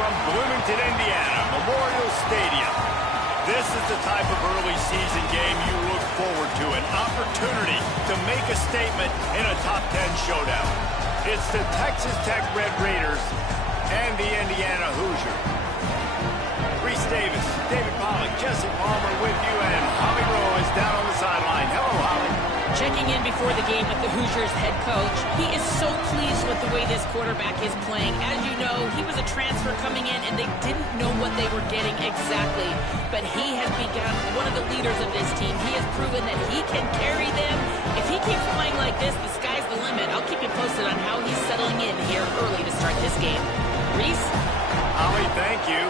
from Bloomington, Indiana, Memorial Stadium. This is the type of early season game you look forward to, an opportunity to make a statement in a top 10 showdown. It's the Texas Tech Red Raiders and the Indiana Hoosiers. Reese Davis, David Pollack, Jesse Palmer with you, and Holly Rowe is down on the sideline. Hello, Holly. Checking in before the game with the Hoosiers head coach. He is so pleased with the way this quarterback is playing. As you know, he was a transfer coming in, and they didn't know what they were getting exactly. But he has become one of the leaders of this team. He has proven that he can carry them. If he keeps playing like this, the sky's the limit. I'll keep you posted on how he's settling in here early to start this game. Reese? Holly, thank you.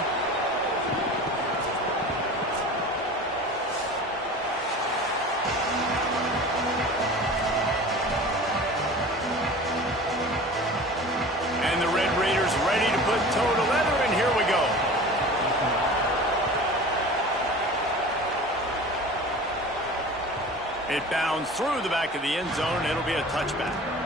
Toe to leather, and here we go. It bounds through the back of the end zone. It'll be a touchback.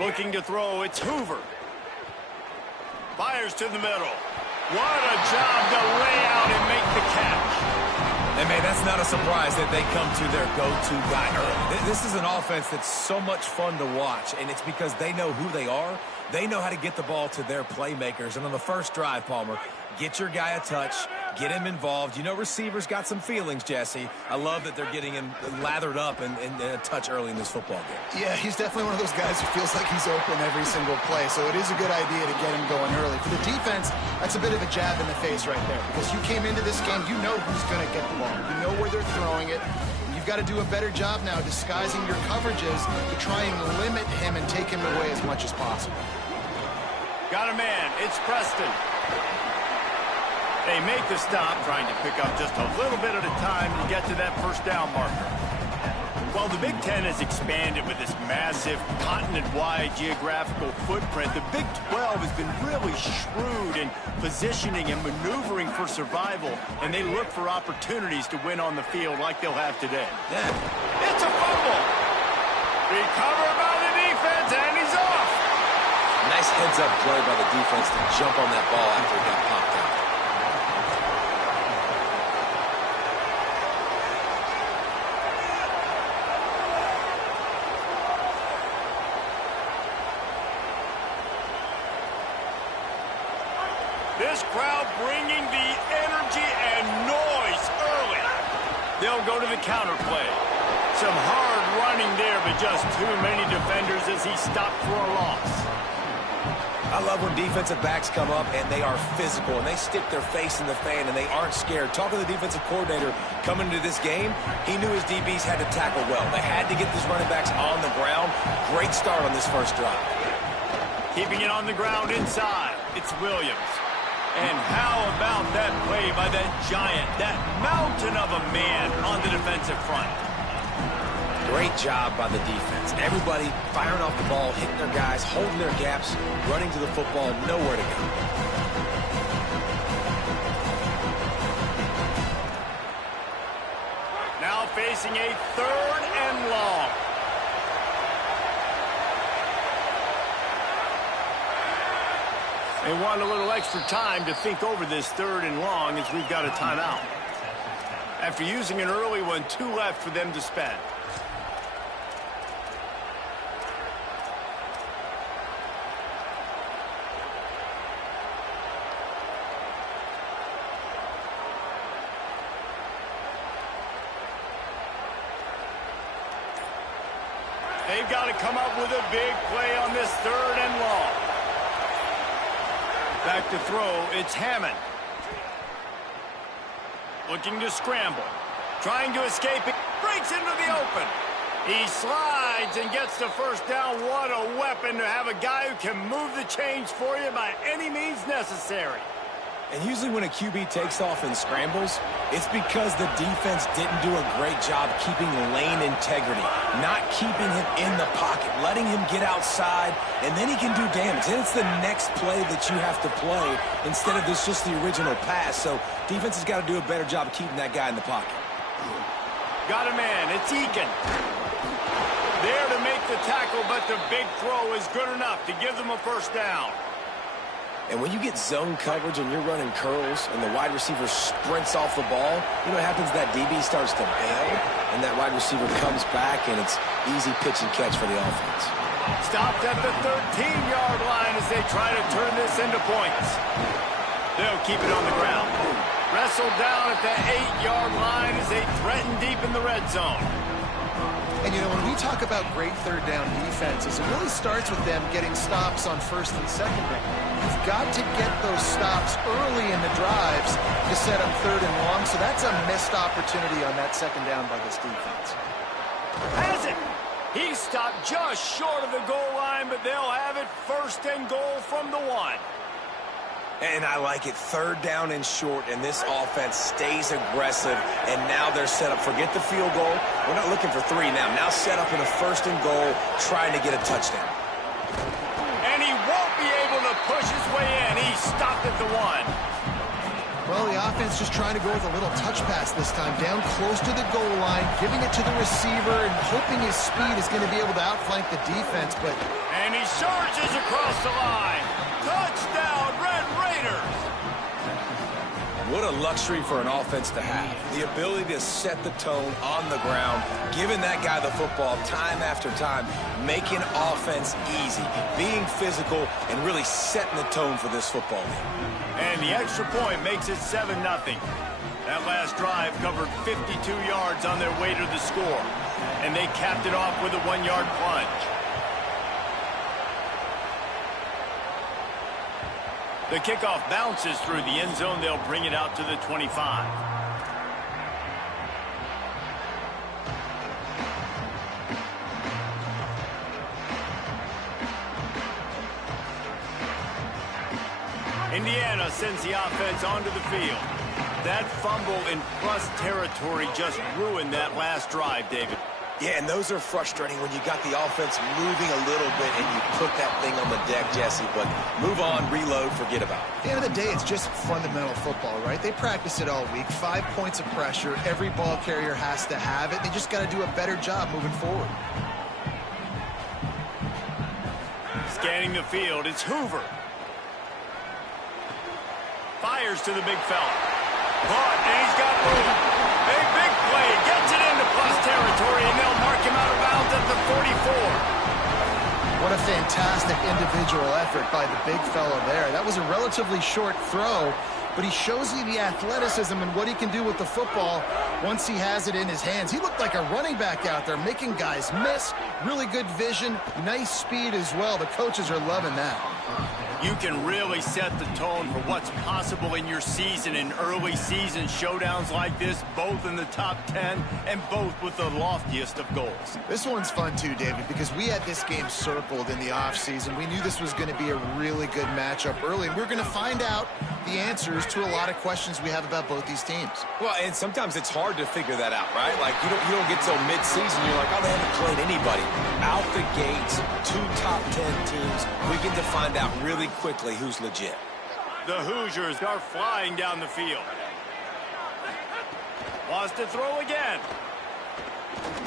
Looking to throw, it's Hoover. Fires to the middle. What a job to lay out and make the catch. And, man, that's not a surprise that they come to their go-to guy early. This is an offense that's so much fun to watch, and it's because they know who they are. They know how to get the ball to their playmakers. And on the first drive, Palmer, get your guy a touch, get him involved. You know receivers got some feelings, Jesse. I love that they're getting him lathered up and a touch early in this football game. Yeah, he's definitely one of those guys who feels like he's open every single play, so it is a good idea to get him going early. For the defense, that's a bit of a jab in the face right there, because you came into this game, you know who's going to get the ball. You know where they're throwing it. You've got to do a better job now disguising your coverages to try and limit him and take him away as much as possible. Got a man. It's Preston. They make the stop, trying to pick up just a little bit at a time to get to that first down marker. While the Big Ten has expanded with this massive continent-wide geographical footprint, the Big 12 has been really shrewd in positioning and maneuvering for survival, and they look for opportunities to win on the field like they'll have today. Yeah. It's a fumble. Recovered by the defense, and he's off. Nice heads-up play by the defense to jump on that ball after it got popped out. This crowd bringing the energy and noise early. They'll go to the counter play. Some hard running there, but just too many defenders as he stopped for a loss. I love when defensive backs come up and they are physical and they stick their face in the fan and they aren't scared. Talking to the defensive coordinator coming into this game, he knew his DBs had to tackle well. They had to get these running backs on the ground. Great start on this first drive. Keeping it on the ground inside, it's Williams. And how about that play by that giant, that mountain of a man on the defensive front? Great job by the defense. Everybody firing off the ball, hitting their guys, holding their gaps, running to the football, nowhere to go. Now facing a 3rd and long. They want a little extra time to think over this 3rd and long as we've got a timeout. After using an early one, 2 left for them to spend. They've got to come up with a big play on this 3rd and long. Back to throw, it's Hammond. Looking to scramble. Trying to escape it. Breaks into the open. He slides and gets the first down. What a weapon to have a guy who can move the chains for you by any means necessary. And usually when a QB takes off and scrambles, it's because the defense didn't do a great job keeping lane integrity, not keeping him in the pocket, letting him get outside, and then he can do damage. And it's the next play that you have to play instead of this just the original pass. So defense has got to do a better job of keeping that guy in the pocket. Got a man. It's Eakin. There to make the tackle, but the big throw is good enough to give them a first down. And when you get zone coverage and you're running curls and the wide receiver sprints off the ball, you know what happens? That DB starts to bail, and that wide receiver comes back, and it's easy pitch and catch for the offense. Stopped at the 13-yard line as they try to turn this into points. They'll keep it on the ground. Wrestled down at the 8-yard line as they threaten deep in the red zone. And, you know, when we talk about great third down defenses, it really starts with them getting stops on first and second down. You've got to get those stops early in the drives to set up third and long, so that's a missed opportunity on that second down by this defense. Has it! He stopped just short of the goal line, but they'll have it first and goal from the 1. And I like it. Third down and short, and this offense stays aggressive, and now they're set up. Forget the field goal. We're not looking for 3 now. Now set up in a first and goal, trying to get a touchdown. And he won't be able to push his way in. He stopped at the 1. Well, the offense just trying to go with a little touch pass this time, down close to the goal line, giving it to the receiver and hoping his speed is going to be able to outflank the defense, but... And he surges across the line. Touchdown, Red Raiders! What a luxury for an offense to have. The ability to set the tone on the ground, giving that guy the football time after time, making offense easy, being physical, and really setting the tone for this football game. And the extra point makes it 7-0. That last drive covered 52 yards on their way to the score. And they capped it off with a 1-yard plunge. The kickoff bounces through the end zone. They'll bring it out to the 25. Indiana sends the offense onto the field. That fumble in plus territory just ruined that last drive, David. Yeah, and those are frustrating when you got the offense moving a little bit and you put that thing on the deck, Jesse. But move on, reload, forget about it. At the end of the day, it's just fundamental football, right? They practice it all week. 5 points of pressure. Every ball carrier has to have it. They just got to do a better job moving forward. Scanning the field, it's Hoover. Fires to the big fella. Caught, and he's got room. A big play, gets it into plus territory, and they'll mark him out of bounds at the 44. What a fantastic individual effort by the big fellow there. That was a relatively short throw, but he shows you the athleticism and what he can do with the football once he has it in his hands. He looked like a running back out there, making guys miss. Really good vision, nice speed as well. The coaches are loving that. You can really set the tone for what's possible in your season in early season showdowns like this, both in the top 10 and both with the loftiest of goals. This one's fun too, David, because we had this game circled in the offseason. We knew this was going to be a really good matchup early, and we're going to find out the answers to a lot of questions we have about both these teams. Well, and sometimes it's hard to figure that out, right? Like, you don't get till mid-season, you're like, oh, they haven't played anybody. Out the gates, 2 top 10 teams, we get to find out really quickly who's legit. The Hoosiers are flying down the field. Wants to throw again.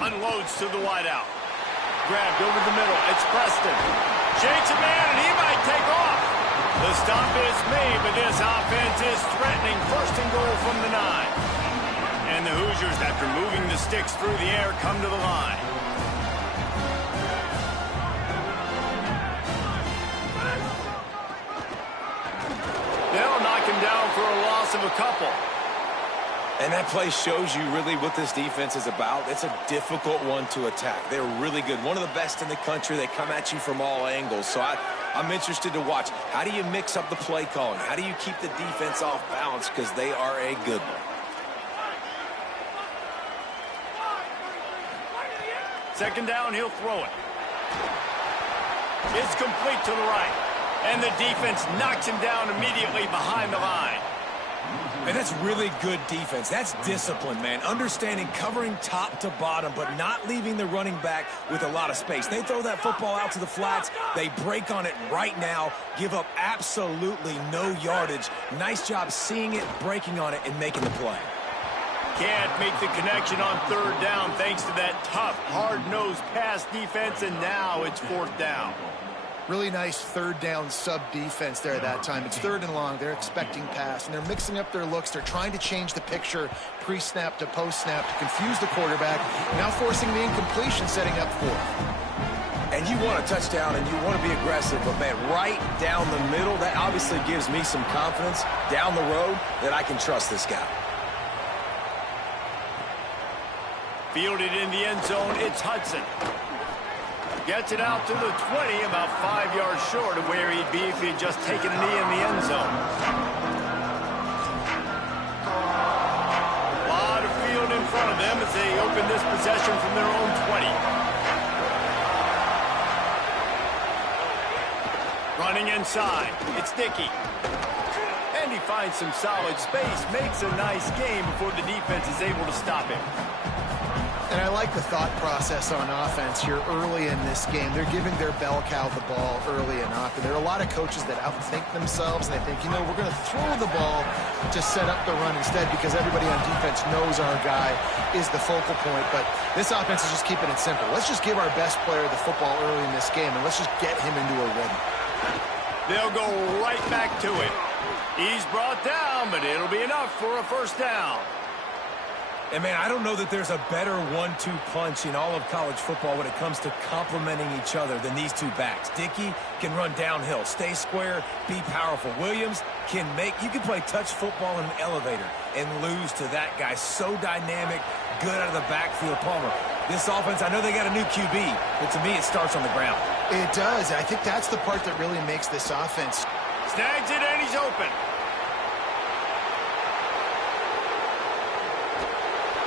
Unloads to the wideout. Grabbed over the middle. It's Preston. Shakes a man, and he might take off. The stop is made, but this offense is threatening first and goal from the 9. And the Hoosiers, after moving the sticks through the air, come to the line. They'll knock him down for a loss of a couple. And that play shows you really what this defense is about. It's a difficult one to attack. They're really good. One of the best in the country. They come at you from all angles. So I'm interested to watch. How do you mix up the play calling? How do you keep the defense off balance? Because they are a good one. Second down, he'll throw it. It's complete to the right. And the defense knocks him down immediately behind the line. And that's really good defense. That's discipline, man. Understanding covering top to bottom, but not leaving the running back with a lot of space. They throw that football out to the flats. They break on it right now, give up absolutely no yardage. Nice job seeing it, breaking on it, and making the play. Can't make the connection on third down thanks to that tough, hard-nosed pass defense, and now it's fourth down. Really nice third down sub-defense there that time. It's third and long. They're expecting pass, and they're mixing up their looks. They're trying to change the picture pre-snap to post-snap to confuse the quarterback, now forcing the incompletion, setting up fourth. And you want a touchdown, and you want to be aggressive, but, man, right down the middle, that obviously gives me some confidence down the road that I can trust this guy. Fielded in the end zone, it's Hudson. Gets it out to the 20, about 5 yards short of where he'd be if he had just taken a knee in the end zone. A lot of field in front of them as they open this possession from their own 20. Running inside, it's Dickey. And he finds some solid space, makes a nice game before the defense is able to stop him. And I like the thought process on offense here early in this game. They're giving their bell cow the ball early enough. And there are a lot of coaches that outthink themselves, and they think, you know, we're going to throw the ball to set up the run instead because everybody on defense knows our guy is the focal point. But this offense is just keeping it simple. Let's just give our best player the football early in this game, and let's just get him into a rhythm. They'll go right back to it. He's brought down, but it'll be enough for a first down. And, man, I don't know that there's a better 1-2 punch in all of college football when it comes to complementing each other than these two backs. Dickey can run downhill, stay square, be powerful. Williams can you can play touch football in an elevator and lose to that guy. So dynamic, good out of the backfield. Palmer, this offense, I know they got a new QB, but to me it starts on the ground. It does. I think that's the part that really makes this offense. Snags it and he's open.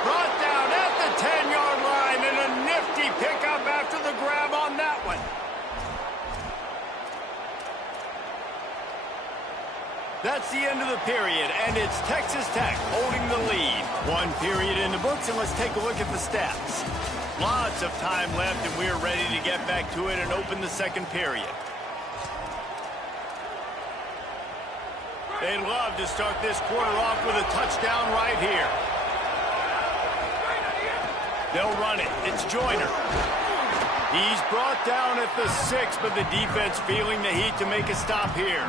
Brought down at the 10-yard line, and a nifty pickup after the grab on that one. That's the end of the period, and it's Texas Tech holding the lead. One period in the books, and let's take a look at the stats. Lots of time left, and we're ready to get back to it and open the second period. They'd love to start this quarter off with a touchdown right here. They'll run it. It's Joyner. He's brought down at the 6, but the defense feeling the heat to make a stop here.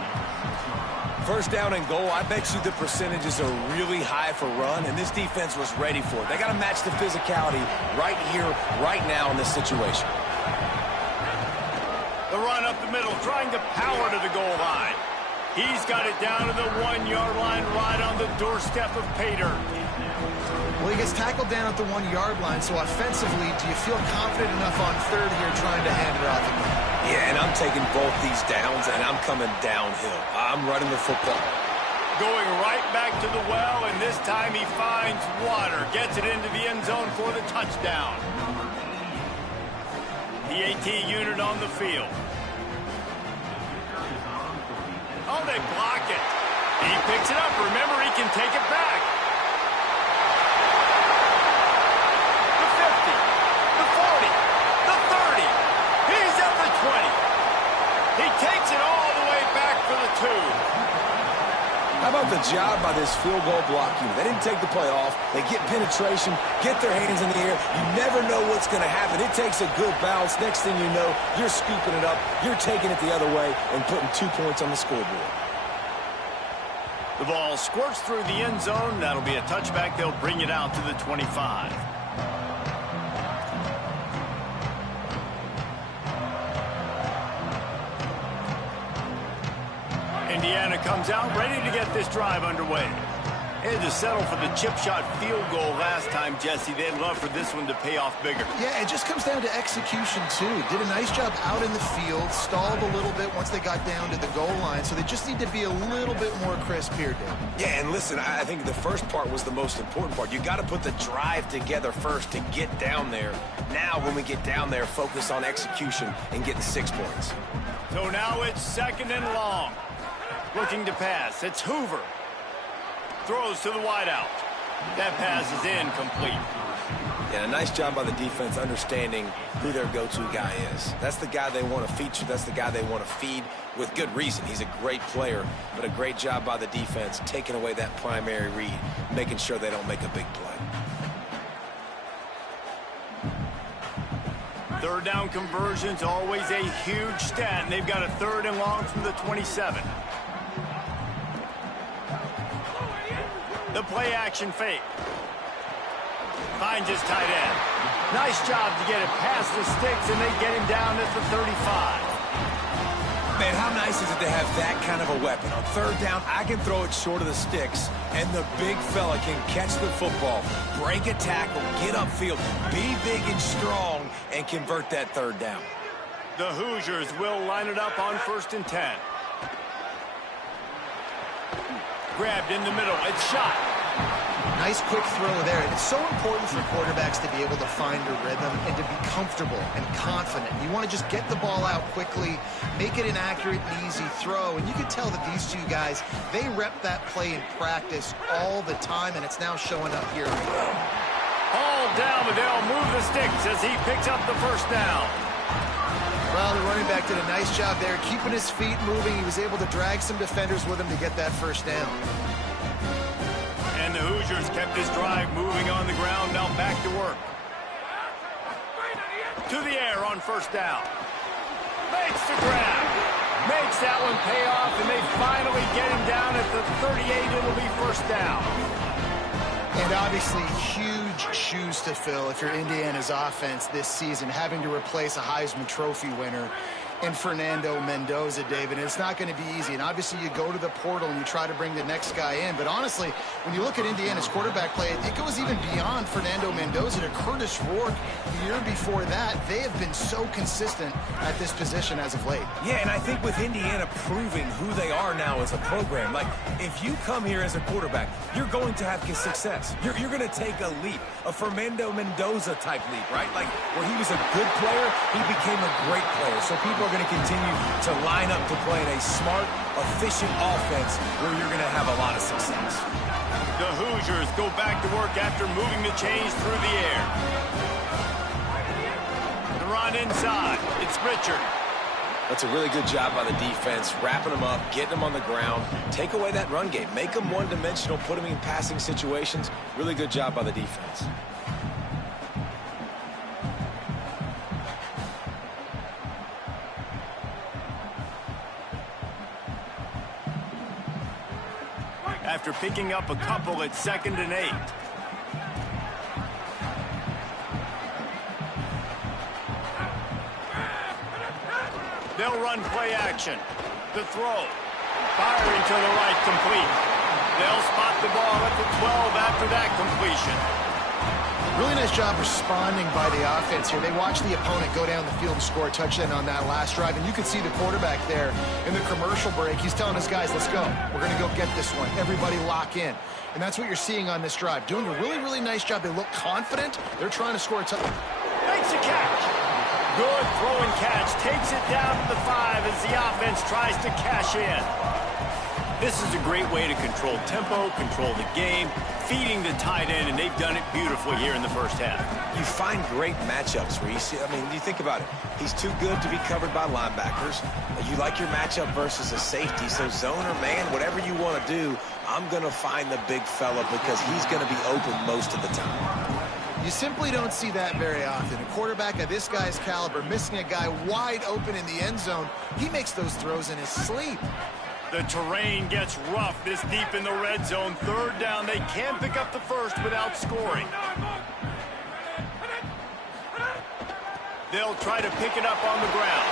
First down and goal, I bet you the percentages are really high for run, and this defense was ready for it. They got to match the physicality right here, right now in this situation. The run up the middle, trying to power to the goal line. He's got it down to the 1-yard line, right on the doorstep of Pater. Well, he gets tackled down at the 1-yard line, so offensively, do you feel confident enough on third here trying to hand it off again? Yeah, and I'm taking both these downs, and I'm coming downhill. I'm running the football. Going right back to the well, and this time he finds water. Gets it into the end zone for the touchdown. The AT unit on the field. Oh, they block it. He picks it up. Remember, he can take it back. The 50, the 40, the 30. He's at the 20. He takes it all the way back for the 2. How about the job by this field goal block unit? They didn't take the play off. They get penetration, get their hands in the air. You never know what's going to happen. It takes a good bounce. Next thing you know, you're scooping it up. You're taking it the other way and putting 2 points on the scoreboard. The ball squirts through the end zone. That'll be a touchback. They'll bring it out to the 25. Indiana comes out ready to get this drive underway. They had to settle for the chip shot field goal last time, Jesse. They'd love for this one to pay off bigger. Yeah, it just comes down to execution, too. Did a nice job out in the field, stalled a little bit once they got down to the goal line, so they just need to be a little bit more crisp here, Dave. Yeah, and listen, I think the first part was the most important part. You got to put the drive together first to get down there. Now, when we get down there, focus on execution and getting 6 points. So now it's second and long. Looking to pass. It's Hoover. Throws to the wideout. That pass is incomplete. Yeah, a nice job by the defense understanding who their go-to guy is. That's the guy they want to feature. That's the guy they want to feed with good reason. He's a great player, but a great job by the defense taking away that primary read, making sure they don't make a big play. Third down conversion's always a huge stat, and they've got a 3rd and long from the 27. The play action fake. Finds his tight end. Nice job to get it past the sticks, and they get him down at the 35. Man, how nice is it to have that kind of a weapon? On 3rd down, I can throw it short of the sticks, and the big fella can catch the football, break a tackle, get upfield, be big and strong, and convert that 3rd down. The Hoosiers will line it up on 1st and 10. Grabbed in the middle. It's shot. Nice quick throw there. It's so important for quarterbacks to be able to find a rhythm and to be comfortable and confident. You want to just get the ball out quickly, make it an accurate and easy throw. And you can tell that these two guys, they rep that play in practice all the time, and it's now showing up here. All down, but they'll move the sticks as he picks up the 1st down. Well, the running back did a nice job there, keeping his feet moving. He was able to drag some defenders with him to get that 1st down. And the Hoosiers kept this drive moving on the ground. Now back to work. To the air on 1st down. Makes the grab. Makes that one pay off, and they finally get him down at the 38. It'll be 1st down. And obviously, huge shoes to fill if you're Indiana's offense this season, having to replace a Heisman Trophy winner in Fernando Mendoza, David. And it's not going to be easy. And obviously, you go to the portal and you try to bring the next guy in. But honestly, when you look at Indiana's quarterback play, it goes even beyond Fernando Mendoza to Curtis Rourke. The year before that, they have been so consistent at this position as of late. Yeah, and I think with Indiana proving who they are now as a program, like, if you come here as a quarterback, you're going to have success. You're going to take a leap, a Fernando Mendoza-type leap, right? Like, where he was a good player, he became a great player. So people are going to continue to line up to play in a smart, efficient offense where you're going to have a lot of success. The Hoosiers go back to work after moving the chains through the air. The run inside. It's Richard. That's a really good job by the defense, wrapping them up, getting them on the ground, take away that run game, make them one-dimensional, put them in passing situations. Really good job by the defense. After picking up a couple at 2nd and 8. They'll run play action. The throw. Firing to the right, complete. They'll spot the ball at the 12 after that completion. Really nice job responding by the offense here. They watched the opponent go down the field and score a touchdown on that last drive, and you could see the quarterback there in the commercial break. He's telling his guys, let's go. We're going to go get this one. Everybody lock in. And that's what you're seeing on this drive. Doing a really, really nice job. They look confident. They're trying to score a touchdown. Makes a catch. Good throw and catch. Takes it down to the 5 as the offense tries to cash in. This is a great way to control tempo, control the game, feeding the tight end, and they've done it beautifully here in the 1st half. You find great matchups where you see, I mean, you think about it. He's too good to be covered by linebackers. You like your matchup versus a safety, so zone or man, whatever you want to do, I'm going to find the big fella because he's going to be open most of the time. You simply don't see that very often. A quarterback of this guy's caliber missing a guy wide open in the end zone, he makes those throws in his sleep. The terrain gets rough this deep in the red zone. 3rd down, they can't pick up the 1st without scoring. They'll try to pick it up on the ground.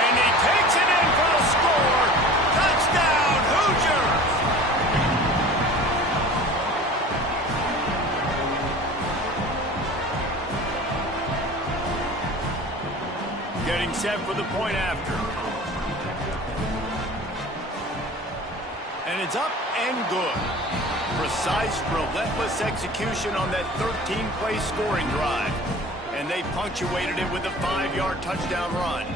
And he takes it in for the score. Touchdown, Hoosiers! Getting set for the point after. And it's up and good. Precise, relentless execution on that 13-play scoring drive. And they punctuated it with a 5-yard touchdown run.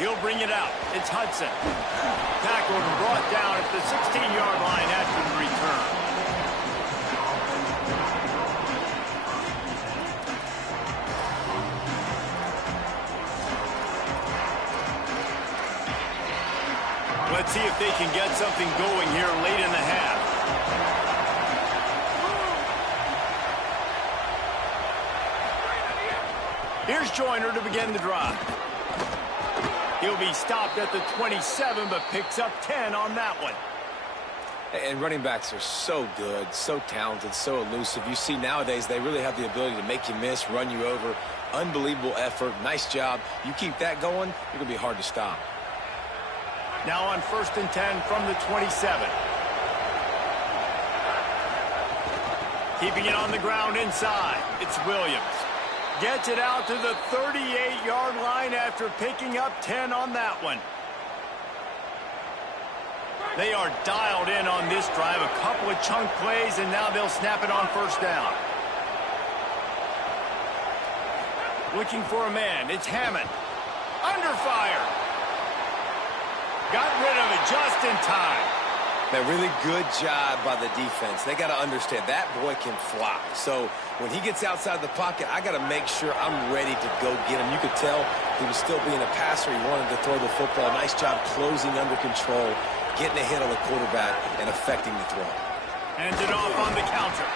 He'll bring it out. It's Hudson. Tackled and brought down at the 16-yard line after the return. Let's see if they can get something going here late in the half. Here's Joyner to begin the drive. He'll be stopped at the 27, but picks up 10 on that one. And running backs are so good, so talented, so elusive. You see nowadays they really have the ability to make you miss, run you over. Unbelievable effort. Nice job. You keep that going, you're going to be hard to stop. Now on 1st and 10 from the 27. Keeping it on the ground inside. It's Williams. Gets it out to the 38-yard line after picking up 10 on that one. They are dialed in on this drive. A couple of chunk plays, and now they'll snap it on 1st down. Looking for a man. It's Hammond. Under fire. Got rid of it just in time. A really good job by the defense. They got to understand that boy can fly. So when he gets outside the pocket, I got to make sure I'm ready to go get him. You could tell he was still being a passer. He wanted to throw the football. Nice job closing under control, getting a hit on the quarterback, and affecting the throw. Hands it off on the counter.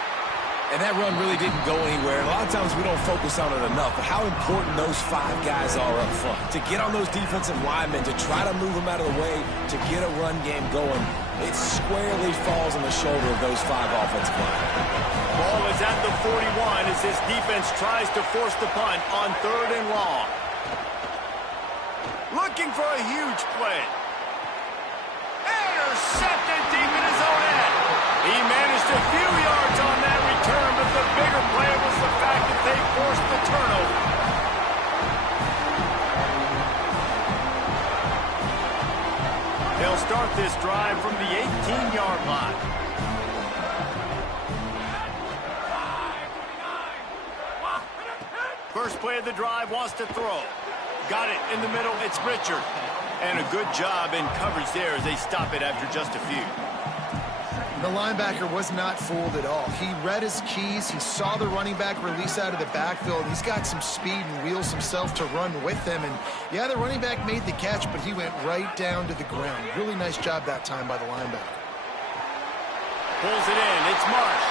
And that run really didn't go anywhere. A lot of times we don't focus on it enough, but how important those 5 guys are up front. To get on those defensive linemen, to try to move them out of the way, to get a run game going, it squarely falls on the shoulder of those 5 offensive linemen. Ball is at the 41 as this defense tries to force the punt on 3rd and long. Looking for a huge play. Intercepted deep in his own end. He managed a few yards on that return, but the bigger play was the fact that they forced the turnover. They'll start this drive from the 18-yard line. First play of the drive, wants to throw. Got it in the middle, it's Richard. And a good job in coverage there as they stop it after just a few. The linebacker was not fooled at all. He read his keys. He saw the running back release out of the backfield. He's got some speed and wheels himself to run with him. And, yeah, the running back made the catch, but he went right down to the ground. Really nice job that time by the linebacker. Pulls it in. It's Marsh.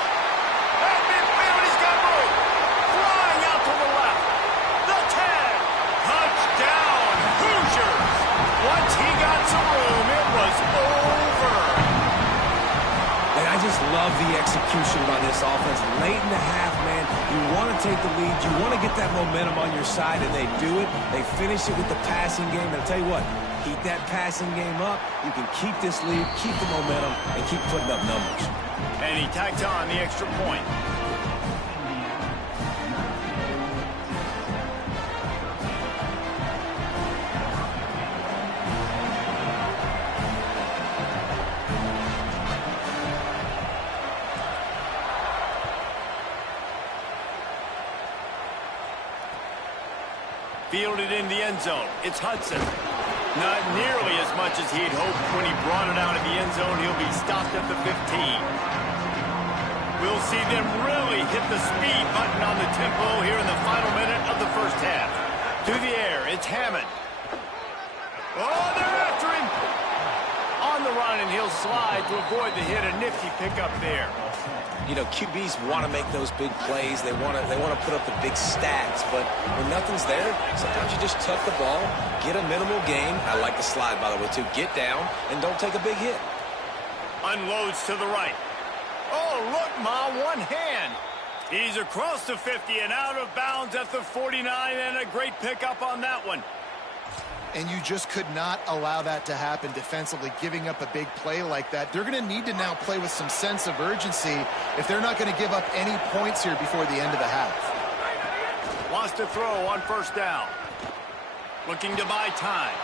That midfield, he's got room. Flying out to the left. The 10. Touchdown, Hoosiers. Once he got some room, it was over. And I just love the execution by this offense. Late in the half, man, you want to take the lead. You want to get that momentum on your side, and they do it. They finish it with the passing game. And I'll tell you what, keep that passing game up. You can keep this lead, keep the momentum, and keep putting up numbers. And he tacked on the extra point. Fielded in the end zone. It's Hudson. Not nearly as much as he'd hoped when he brought it out of the end zone. He'll be stopped at the 15. We'll see them really hit the speed button on the tempo here in the final minute of the first half. To the air, it's Hammond. Oh, they're after him. On the run, and he'll slide to avoid the hit. A nifty pickup there. You know, QBs want to make those big plays. They want to put up the big stats. But when nothing's there, sometimes you just tuck the ball, get a minimal gain. I like the slide, by the way, too. Get down and don't take a big hit. Unloads to the right. Oh, look, Ma, one hand. He's across the 50 and out of bounds at the 49, and a great pickup on that one. And you just could not allow that to happen defensively, giving up a big play like that. They're going to need to now play with some sense of urgency if they're not going to give up any points here before the end of the half. Wants to throw on first down. Looking to buy time.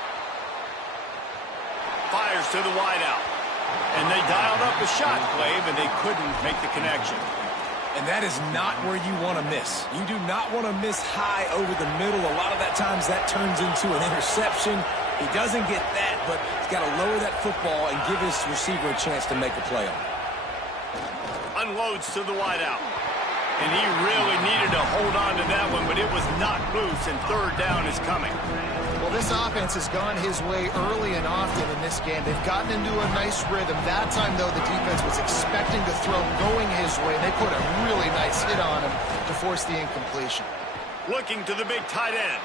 Fires to the wideout. And they dialed up a shot play, but they couldn't make the connection. And that is not where you want to miss. You do not want to miss high over the middle. A lot of that times that turns into an interception. He doesn't get that, but he's got to lower that football and give his receiver a chance to make a play on it. Unloads to the wideout. And he really needed to hold on to that one, but it was knocked loose, and third down is coming. Well, this offense has gone his way early and often in this game. They've gotten into a nice rhythm. That time, though, the defense was expecting to throw going his way. They put a really nice hit on him to force the incompletion. Looking to the big tight end.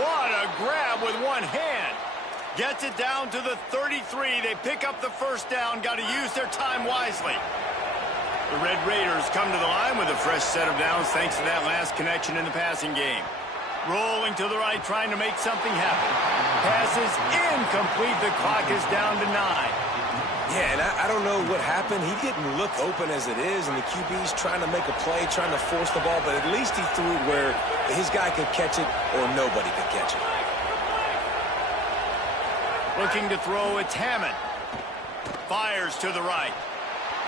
What a grab with one hand. Gets it down to the 33. They pick up the first down. Got to use their time wisely. The Red Raiders come to the line with a fresh set of downs thanks to that last connection in the passing game. Rolling to the right, trying to make something happen. Passes incomplete. The clock is down to 9. Yeah, and I don't know what happened. He didn't look open as it is, and the QB's trying to make a play, trying to force the ball, but at least he threw it where his guy could catch it or nobody could catch it. Looking to throw, it's Hammond. Fires to the right.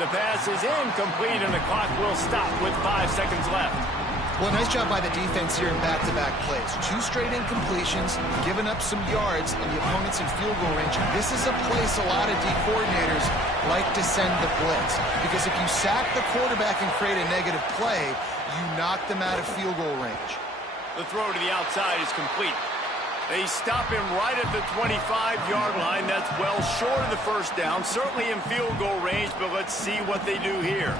The pass is incomplete, and the clock will stop with 5 seconds left. Well, nice job by the defense here in back-to-back plays. 2 straight incompletions, giving up some yards, and the opponent's in field goal range. This is a place a lot of D coordinators like to send the blitz, because if you sack the quarterback and create a negative play, you knock them out of field goal range. The throw to the outside is complete. They stop him right at the 25-yard line. That's well short of the first down, certainly in field goal range, but let's see what they do here.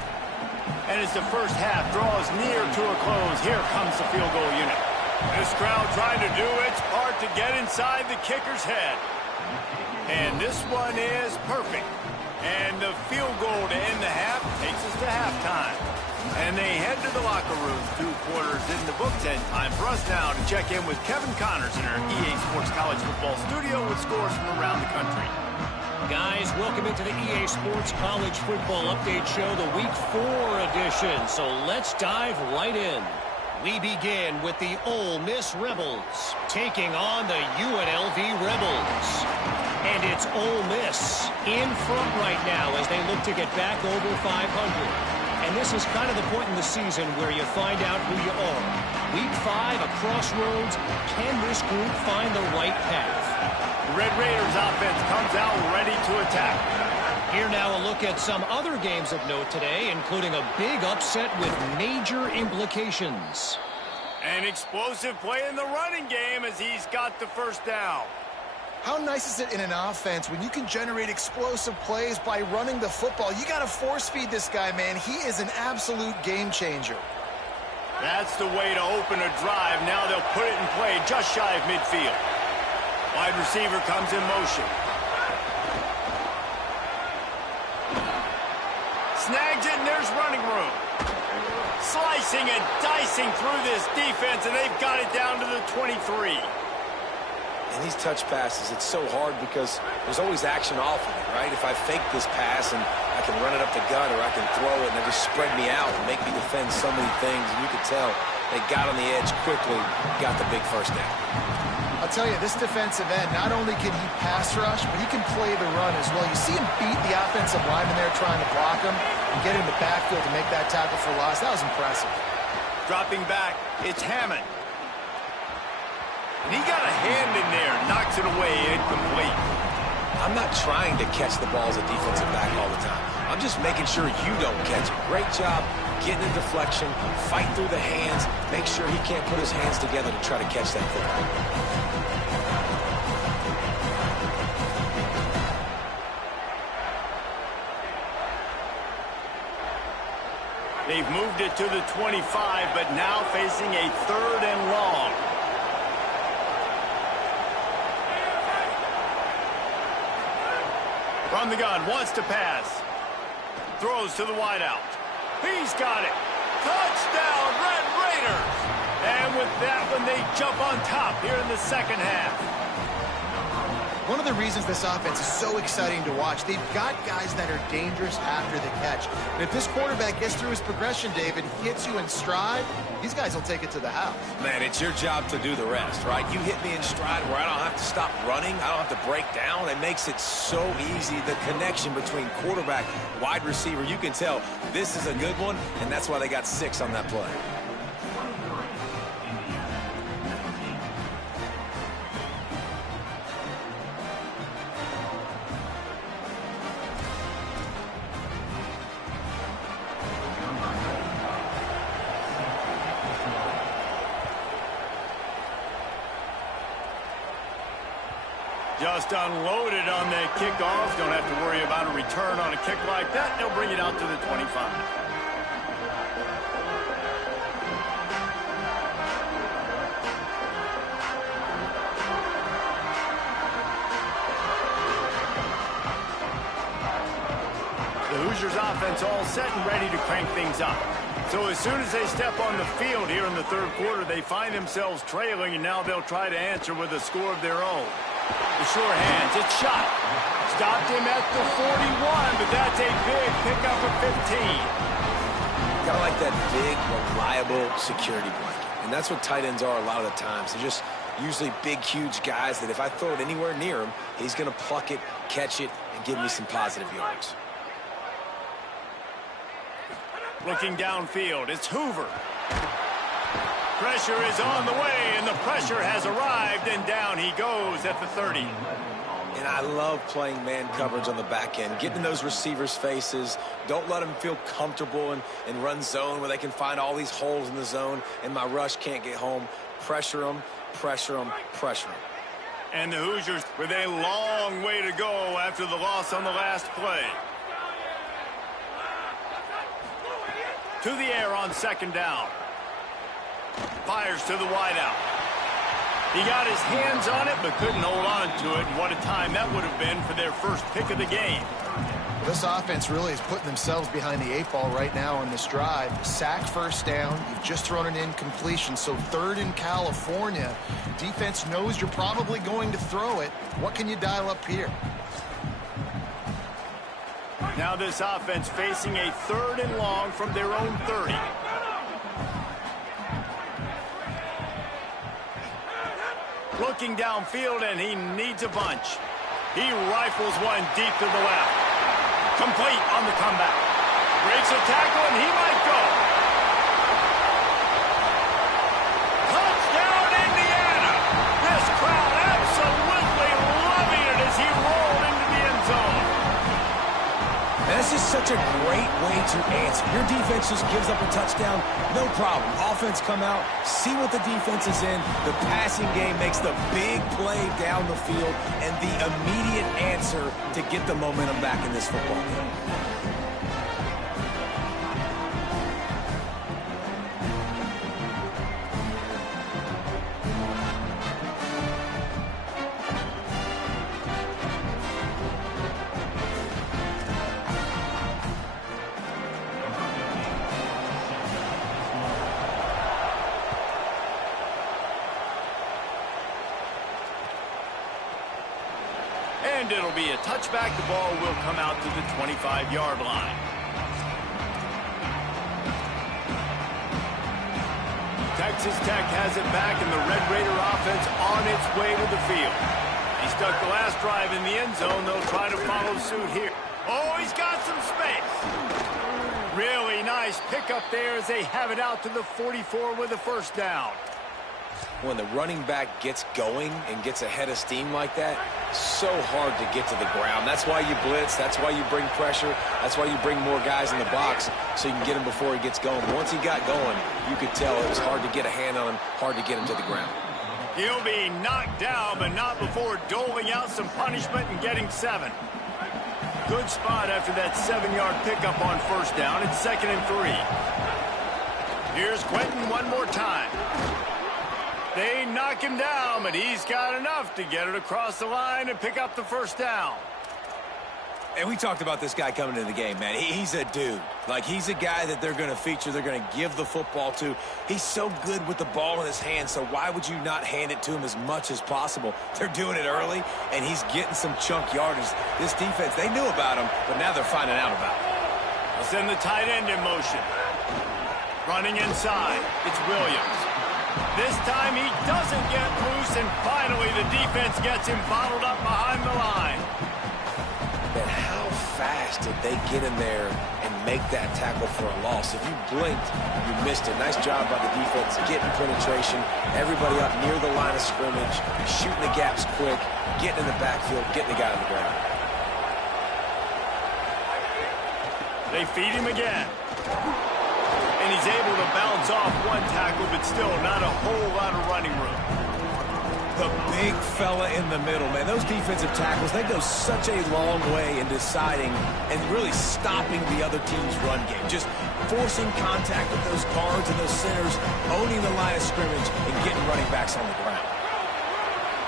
And as the first half draws near to a close, here comes the field goal unit. This crowd trying to do its part to get inside the kicker's head. And this one is perfect. And the field goal to end the half takes us to halftime. And they head to the locker room, 2 quarters in the books, and time for us now to check in with Kevin Connors in our EA Sports College Football Studio with scores from around the country. Guys, welcome into the EA Sports College Football Update Show, the Week 4 edition. So let's dive right in. We begin with the Ole Miss Rebels taking on the UNLV Rebels. And it's Ole Miss in front right now as they look to get back over 500. And this is kind of the point in the season where you find out who you are. Week 5, a crossroads. Can this group find the right path? The Red Raiders offense comes out ready to attack. Here now a look at some other games of note today, including a big upset with major implications. An explosive play in the running game as he's got the first down. How nice is it in an offense when you can generate explosive plays by running the football? You got to force-feed this guy, man. He is an absolute game changer. That's the way to open a drive. Now they'll put it in play just shy of midfield. Wide receiver comes in motion. Snags it, and there's running room. Slicing and dicing through this defense, and they've got it down to the 23. And these touch passes, it's so hard because there's always action off of it, right? If I fake this pass and I can run it up the gut or I can throw it and they just spread me out and make me defend so many things, and you could tell they got on the edge quickly, got the big first down. I'll tell you, this defensive end, not only can he pass rush, but he can play the run as well. You see him beat the offensive lineman there trying to block him and get in the backfield to make that tackle for loss. That was impressive. Dropping back, it's Hammond. And he got a hand in there, knocks it away, incomplete. I'm not trying to catch the ball as a defensive back all the time. I'm just making sure you don't catch it. Great job getting a deflection, fight through the hands, make sure he can't put his hands together to try to catch that football. They've moved it to the 25, but now facing a 3rd and long. From the gun, wants to pass. Throws to the wideout. He's got it. Touchdown, Red Raiders! And with that one, they jump on top here in the second half. One of the reasons this offense is so exciting to watch, they've got guys that are dangerous after the catch. And if this quarterback gets through his progression, David, hits you in stride, these guys will take it to the house. Man, it's your job to do the rest, right? You hit me in stride where I don't have to stop running. I don't have to break down. It makes it so easy. The connection between quarterback, wide receiver, you can tell this is a good one, and that's why they got 6 on that play. Just unloaded on that kickoff. Don't have to worry about a return on a kick like that. They'll bring it out to the 25. The Hoosiers offense all set and ready to crank things up. So as soon as they step on the field here in the third quarter, they find themselves trailing, and now they'll try to answer with a score of their own. The sure hands, it's shot. Stopped him at the 41, but that's a big pickup of 15. Kind of like that big, reliable security blanket. And that's what tight ends are a lot of the times. They're just usually big, huge guys that if I throw it anywhere near him, he's going to pluck it, catch it, and give me some positive yards. Looking downfield, it's Hoover. Pressure is on the way, and the pressure has arrived, and down he goes at the 30. And I love playing man coverage on the back end, getting in those receivers' faces. Don't let them feel comfortable and run zone where they can find all these holes in the zone, and my rush can't get home. Pressure them, pressure them, pressure them. And the Hoosiers with a long way to go after the loss on the last play. To the air on second down. Fires to the wideout. He got his hands on it, but couldn't hold on to it. And what a time that would have been for their first pick of the game. This offense really is putting themselves behind the 8 ball right now on this drive. Sack, first down. You've just thrown an incompletion, so third in California. Defense knows you're probably going to throw it. What can you dial up here? Now this offense facing a third and long from their own 30. Looking downfield, and he needs a bunch. He rifles one deep to the left. Complete on the comeback. Breaks a tackle, and he might go. Touchdown, Indiana! This crowd absolutely loving it as he rolled into the end zone. That's just such a great way to answer. Your defense just gives up a touchdown, no problem. Offense come out, see what the defense is in. The passing game makes the big play down the field and the immediate answer to get the momentum back in this football game. And it'll be a touchback. The ball will come out to the 25-yard line. Texas Tech has it back, and the Red Raider offense on its way to the field. He stuck the last drive in the end zone. They'll try to follow suit here. Oh, he's got some space. Really nice pickup there as they have it out to the 44 with a first down. When the running back gets going and gets ahead of steam like that, so hard to get to the ground. That's why you blitz. That's why you bring pressure. That's why you bring more guys in the box so you can get him before he gets going. Once he got going, you could tell it was hard to get a hand on him, hard to get him to the ground. He'll be knocked down, but not before doling out some punishment and getting 7. Good spot after that 7-yard pickup on first down. It's 2nd and 3. Here's Quentin one more time. They knock him down, but he's got enough to get it across the line and pick up the first down. And we talked about this guy coming into the game, man. He's a dude. Like, he's a guy that they're going to feature, they're going to give the football to. He's so good with the ball in his hand, so why would you not hand it to him as much as possible? They're doing it early, and he's getting some chunk yardage. This defense, they knew about him, but now they're finding out about him. They'll send the tight end in motion. Running inside, it's Williams. This time he doesn't get loose, and finally the defense gets him bottled up behind the line. But how fast did they get in there and make that tackle for a loss? If you blinked, you missed it. Nice job by the defense, getting penetration, everybody up near the line of scrimmage, shooting the gaps quick, getting in the backfield, getting the guy on the ground. They feed him again. And he's able to bounce off one tackle, but still not a whole lot of running room. The big fella in the middle, man. Those defensive tackles, they go such a long way in deciding and really stopping the other team's run game. Just forcing contact with those guards and those centers, owning the line of scrimmage, and getting running backs on the ground.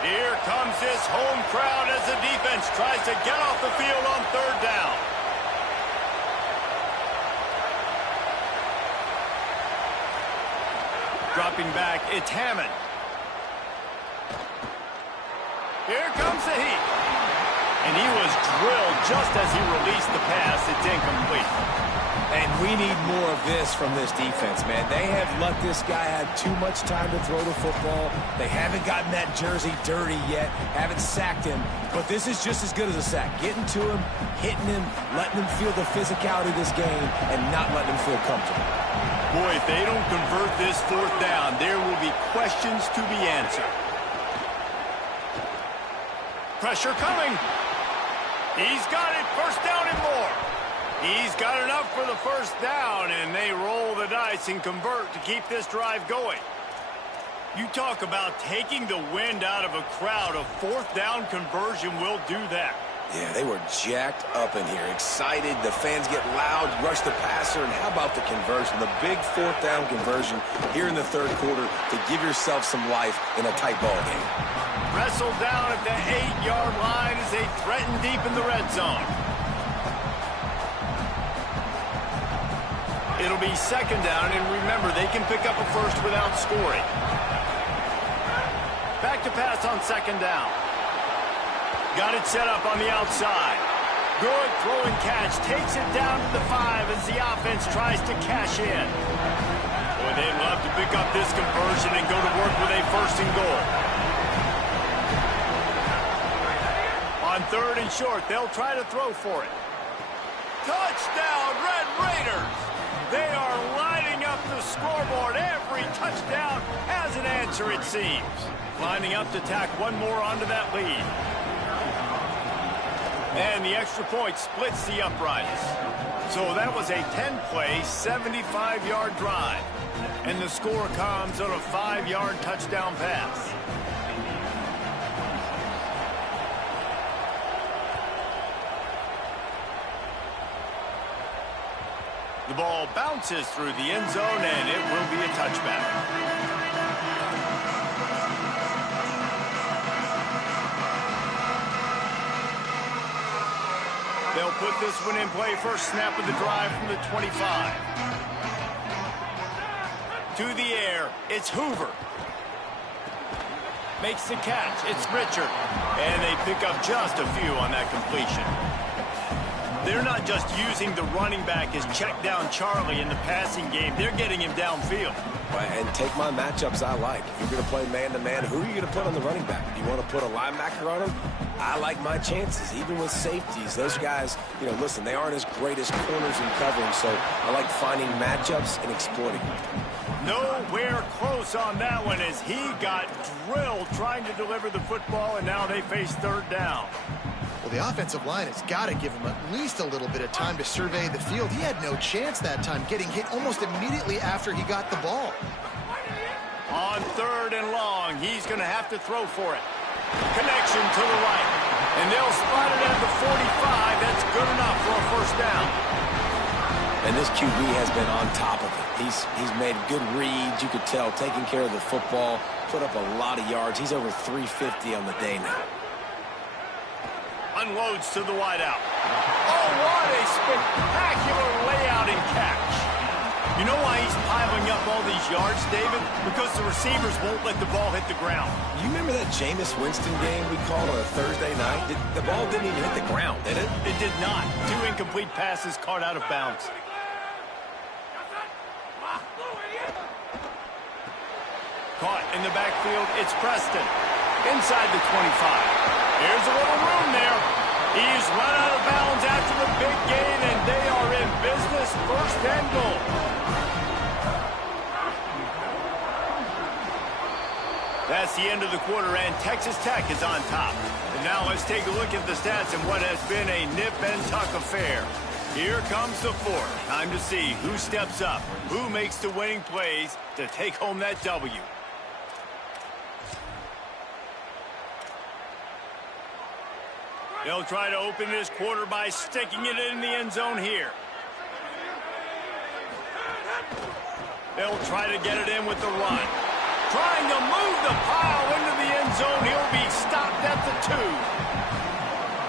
Here comes this home crowd as the defense tries to get off the field on third down. Dropping back, it's Hammond. Here comes the heat. And he was drilled just as he released the pass. It's incomplete. And we need more of this from this defense, man. They have let this guy have too much time to throw the football. They haven't gotten that jersey dirty yet, haven't sacked him. But this is just as good as a sack. Getting to him, hitting him, letting him feel the physicality of this game, and not letting him feel comfortable. Boy, if they don't convert this fourth down, there will be questions to be answered. Pressure coming. He's got it. First down and more. He's got enough for the first down, and they roll the dice and convert to keep this drive going. You talk about taking the wind out of a crowd. A fourth down conversion will do that. Yeah, they were jacked up in here, excited. The fans get loud, rush the passer, and how about the conversion? The big fourth down conversion here in the third quarter to give yourself some life in a tight ball game. Wrestled down at the 8-yard line as they threaten deep in the red zone. It'll be second down, and remember, they can pick up a first without scoring. Back to pass on second down. Got it set up on the outside. Good throw and catch. Takes it down to the 5 as the offense tries to cash in. Boy, they'd love to pick up this conversion and go to work with a first and goal. On third and short, they'll try to throw for it. Touchdown, Red Raiders! They are lining up the scoreboard. Every touchdown has an answer, it seems. Lining up to tack one more onto that lead. And the extra point splits the uprights. So that was a 10-play, 75-yard drive. And the score comes on a 5-yard touchdown pass. The ball bounces through the end zone, and it will be a touchback. They'll put this one in play. First snap of the drive from the 25. To the air, it's Hoover. Makes the catch, it's Richard. And they pick up just a few on that completion. They're not just using the running back as check down Charlie in the passing game. They're getting him downfield. And take my matchups I like. If you're going to play man-to-man, who are you going to put on the running back? Do you want to put a linebacker on him? I like my chances, even with safeties. Those guys, you know, listen, they aren't as great as corners in covering, so I like finding matchups and exploiting them. Nowhere close on that one as he got drilled trying to deliver the football, and now they face third down. Well, the offensive line has got to give him at least a little bit of time to survey the field. He had no chance that time, getting hit almost immediately after he got the ball. On third and long, he's going to have to throw for it. Connection to the right. And they'll spot it at the 45. That's good enough for a first down. And this QB has been on top of it. He's made good reads. You could tell, taking care of the football, put up a lot of yards. He's over 350 on the day now. Unloads to the wideout. Oh, what a spectacular layout and catch. You know why he's piling up all these yards, David? Because the receivers won't let the ball hit the ground. You remember that Jameis Winston game we called on a Thursday night? The ball didn't even hit the ground, did it? It did not. 2 incomplete passes caught out of bounds. Caught in the backfield, it's Preston. Inside the 25. Here's a little room there. He's run out of bounds after the big gain, and they are in business. First and goal. That's the end of the quarter, and Texas Tech is on top. And now let's take a look at the stats and what has been a nip-and-tuck affair. Here comes the fourth. Time to see who steps up, who makes the winning plays to take home that W. They'll try to open this quarter by sticking it in the end zone here. They'll try to get it in with the run. Trying to move the pile into the end zone. He'll be stopped at the 2.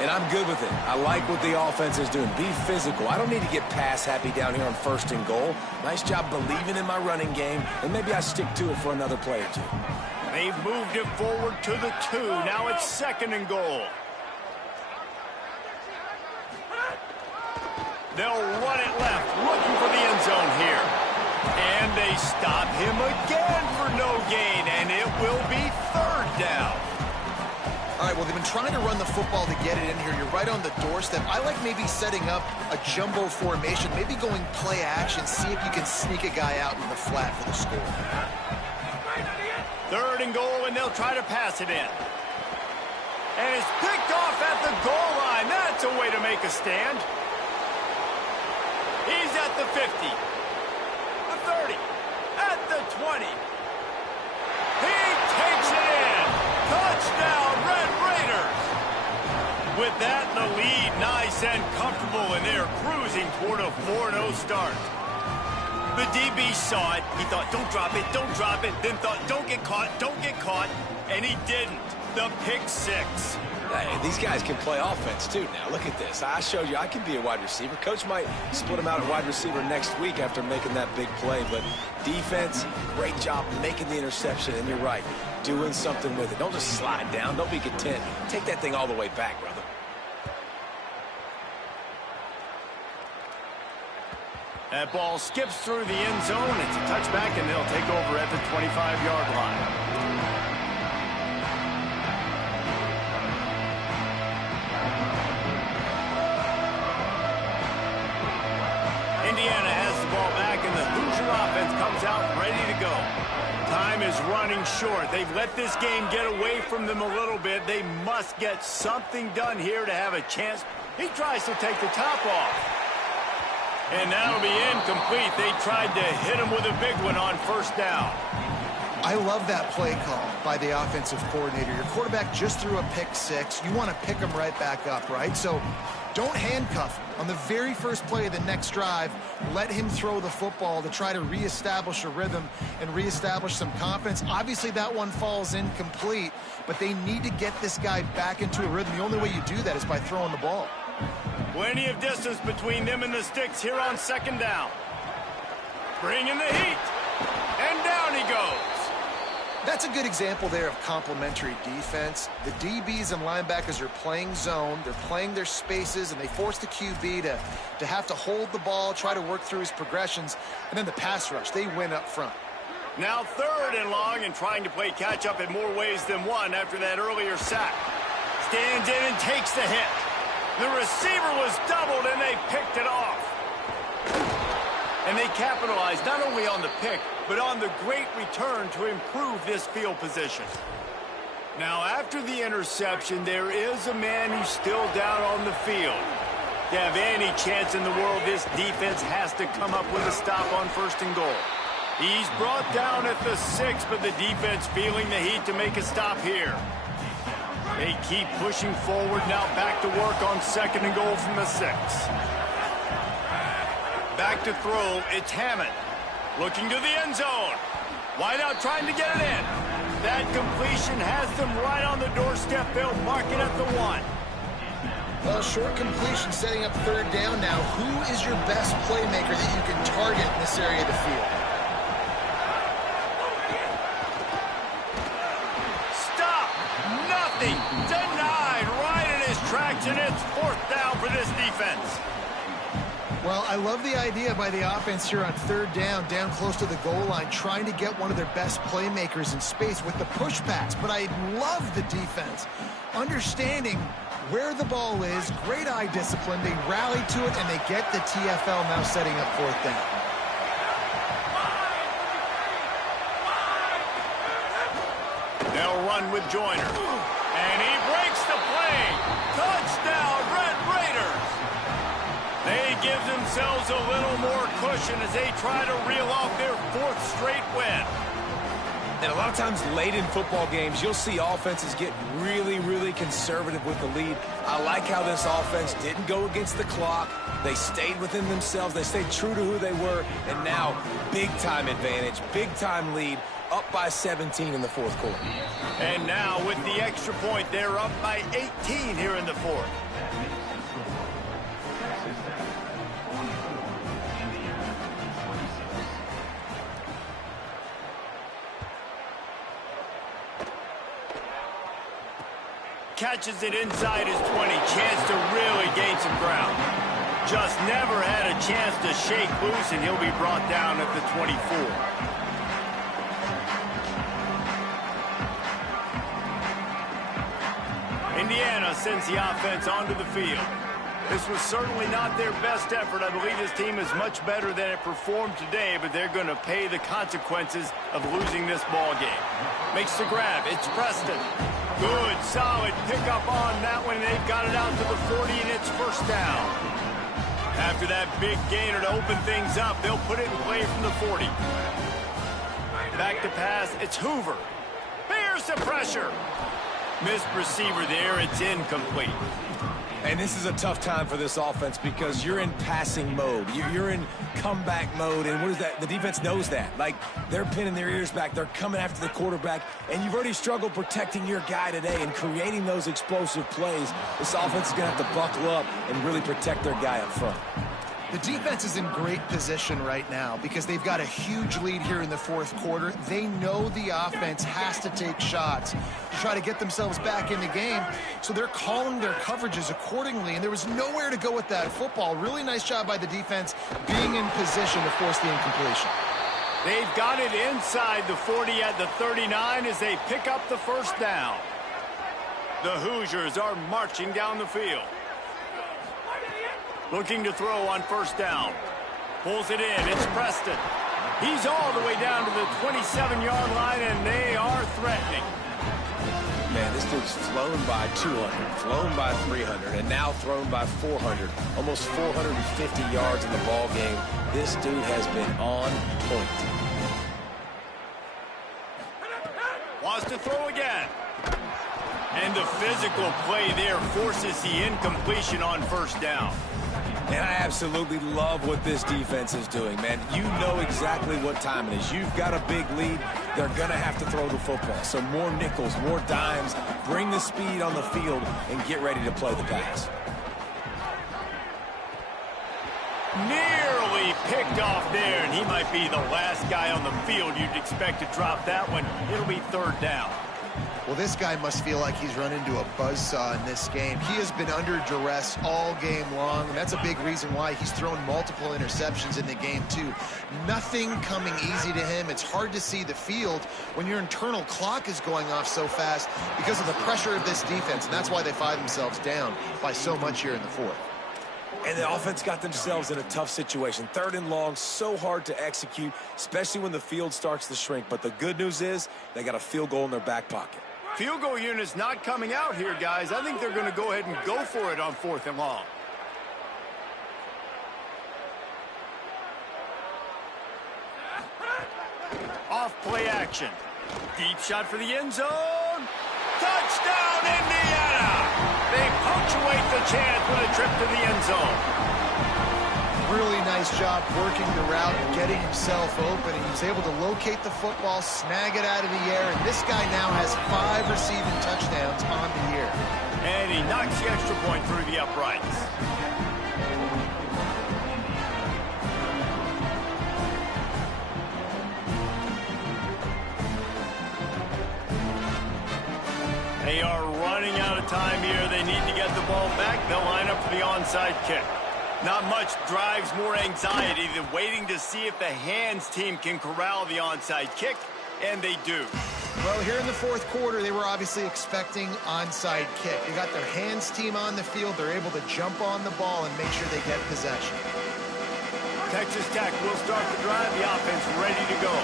And I'm good with it. I like what the offense is doing. Be physical. I don't need to get pass happy down here on 1st and goal. Nice job believing in my running game, and maybe I stick to it for another play or 2. They've moved it forward to the 2. Now it's 2nd and goal. They'll run it left, looking for the end zone here. And they stop him again for no gain, and it will be 3rd down. All right, well, they've been trying to run the football to get it in here. You're right on the doorstep. I like maybe setting up a jumbo formation, maybe going play action, see if you can sneak a guy out in the flat for the score. 3rd and goal, and they'll try to pass it in. And it's picked off at the goal line. That's a way to make a stand. He's at the 50, the 30, at the 20. He takes it in. Touchdown, Red Raiders. With that in the lead, nice and comfortable, and they're cruising toward a 4-0 start. The DB saw it. He thought, don't drop it, then thought, don't get caught, and he didn't. The pick 6. Hey, these guys can play offense, too, now. Look at this. I showed you I can be a wide receiver. Coach might split him out at wide receiver next week after making that big play. But defense, great job making the interception. And you're right, doing something with it. Don't just slide down. Don't be content. Take that thing all the way back, brother. That ball skips through the end zone. It's a touchback, and they'll take over at the 25-yard line. Indiana has the ball back, and the Hoosier offense comes out ready to go. Time is running short. They've let this game get away from them a little bit. They must get something done here to have a chance. He tries to take the top off. And that'll be incomplete. They tried to hit him with a big one on 1st down. I love that play call by the offensive coordinator. Your quarterback just threw a pick 6. You want to pick him right back up, right? So don't handcuff him. On the very first play of the next drive, let him throw the football to try to reestablish a rhythm and reestablish some confidence. Obviously, that one falls incomplete, but they need to get this guy back into a rhythm. The only way you do that is by throwing the ball. Plenty of distance between them and the sticks here on 2nd down. Bringing the heat. And down he goes. That's a good example there of complementary defense. The DBs and linebackers are playing zone. They're playing their spaces, and they force the QB to have to hold the ball, try to work through his progressions, and then the pass rush, they win up front. Now 3rd and long, and trying to play catch-up in more ways than one after that earlier sack. Stands in and takes the hit. The receiver was doubled, and they picked it off. And they capitalized not only on the pick, but on the great return to improve this field position. Now, after the interception, there is a man who's still down on the field. To have any chance in the world, this defense has to come up with a stop on 1st and goal. He's brought down at the 6, but the defense feeling the heat to make a stop here. They keep pushing forward, now back to work on 2nd and goal from the 6. Back to throw, it's Hammond. Looking to the end zone. Wideout trying to get it in. That completion has them right on the doorstep. They'll mark it at the 1. Well, short completion setting up 3rd down now. Who is your best playmaker that you can target in this area of the field? Stop! Nothing! Denied right in his tracks, and it's 4th down for this defense. Well, I love the idea by the offense here on 3rd down, down close to the goal line, trying to get one of their best playmakers in space with the push pass. But I love the defense, understanding where the ball is, great eye discipline. They rally to it, and they get the TFL now setting up 4th down. They'll run with Joyner. And he breaks the play. Touchdown, Red Raiders. They give themselves a little more cushion as they try to reel off their 4th straight win. And a lot of times late in football games, you'll see offenses get really, really conservative with the lead. I like how this offense didn't go against the clock. They stayed within themselves. They stayed true to who they were. And now, big-time advantage, big-time lead, up by 17 in the fourth quarter. And now, with the extra point, they're up by 18 here in the fourth. Catches it inside his 20. Chance to really gain some ground. Just never had a chance to shake loose, and he'll be brought down at the 24. Indiana sends the offense onto the field. This was certainly not their best effort. I believe this team is much better than it performed today, but they're going to pay the consequences of losing this ball game. Makes the grab. It's Preston. Good, solid pickup on that one. They've got it out to the 40, and it's first down. After that big gainer to open things up, they'll put it in play from the 40. Back to pass. It's Hoover. Here's the pressure. Missed receiver there. It's incomplete. And this is a tough time for this offense because you're in passing mode. You're in comeback mode, and what is that? The defense knows that. Like, they're pinning their ears back. They're coming after the quarterback, and you've already struggled protecting your guy today and creating those explosive plays. This offense is going to have to buckle up and really protect their guy up front. The defense is in great position right now because they've got a huge lead here in the fourth quarter. They know the offense has to take shots to try to get themselves back in the game, so they're calling their coverages accordingly, and there was nowhere to go with that football. Really nice job by the defense being in position to force the incompletion. They've got it inside the 40 at the 39 as they pick up the first down. The Hoosiers are marching down the field. Looking to throw on first down. Pulls it in. It's Preston. He's all the way down to the 27-yard line, and they are threatening. Man, this dude's flown by 200, flown by 300, and now thrown by 400. Almost 450 yards in the ball game. This dude has been on point. Wants to throw again. And the physical play there forces the incompletion on first down. And I absolutely love what this defense is doing, man. You know exactly what time it is. You've got a big lead. They're going to have to throw the football. So more nickels, more dimes. Bring the speed on the field and get ready to play the pass. Nearly picked off there, and he might be the last guy on the field you'd expect to drop that one. It'll be third down. Well, this guy must feel like he's run into a buzzsaw in this game. He has been under duress all game long, and that's a big reason why he's thrown multiple interceptions in the game, too. Nothing coming easy to him. It's hard to see the field when your internal clock is going off so fast because of the pressure of this defense, and that's why they find themselves down by so much here in the fourth. And the offense got themselves in a tough situation. Third and long, so hard to execute, especially when the field starts to shrink. But the good news is they got a field goal in their back pocket. Field goal unit's not coming out here, guys. I think they're going to go ahead and go for it on fourth and long. Off play action. Deep shot for the end zone. Touchdown, Indiana! They punctuate the chance with a trip to the end zone. Really nice job working the route and getting himself open. And he was able to locate the football, snag it out of the air, and this guy now has 5 receiving touchdowns on the year. And he knocks the extra point through the uprights. They are running out of time here. They need to get the ball back. They'll line up for the onside kick. Not much drives more anxiety than waiting to see if the hands team can corral the onside kick, and they do. Well, here in the fourth quarter, they were obviously expecting onside kick. They got their hands team on the field. They're able to jump on the ball and make sure they get possession. Texas Tech will start the drive. The offense ready to go.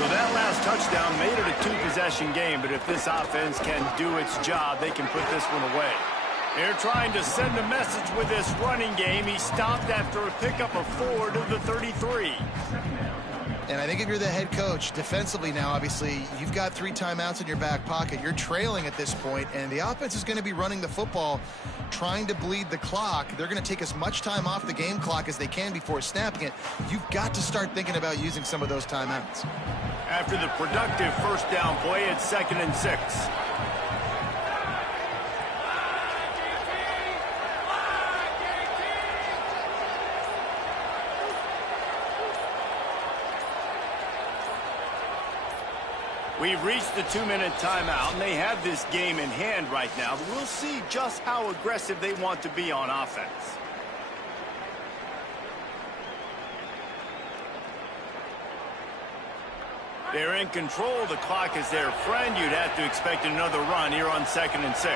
So that last touchdown made it a 2-possession game, but if this offense can do its job, they can put this one away. They're trying to send a message with this running game. He stopped after a pickup of 4 to the 33. And I think if you're the head coach, defensively now, obviously, you've got 3 timeouts in your back pocket. You're trailing at this point, and the offense is going to be running the football, trying to bleed the clock. They're going to take as much time off the game clock as they can before snapping it. You've got to start thinking about using some of those timeouts. After the productive first down play, it's 2nd and 6. We've reached the 2-minute timeout, and they have this game in hand right now, but we'll see just how aggressive they want to be on offense. They're in control. The clock is their friend. You'd have to expect another run here on 2nd and 6.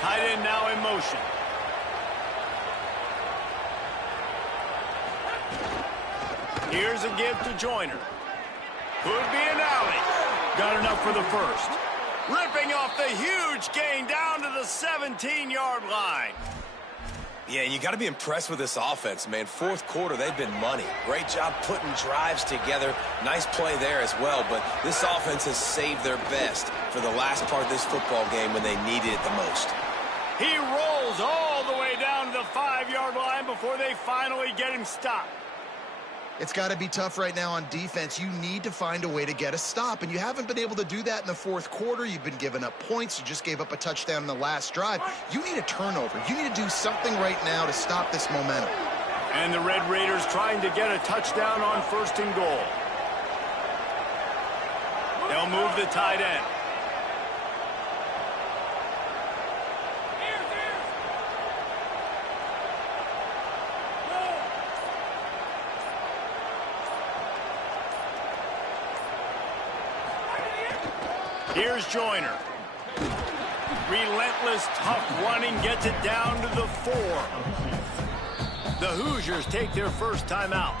Tight end now in motion. Here's a give to Joyner. Could be an alley. Got enough for the first. Ripping off the huge gain down to the 17-yard line. Yeah, you got to be impressed with this offense, man. Fourth quarter, they've been money. Great job putting drives together. Nice play there as well, but this offense has saved their best for the last part of this football game when they needed it the most. He rolls all the way down to the 5-yard line before they finally get him stopped. It's got to be tough right now on defense. You need to find a way to get a stop, and you haven't been able to do that in the fourth quarter. You've been giving up points. You just gave up a touchdown in the last drive. You need a turnover. You need to do something right now to stop this momentum. And the Red Raiders trying to get a touchdown on 1st and goal. They'll move the tight end. Here's Joyner. Relentless, tough running gets it down to the 4. The Hoosiers take their first timeout.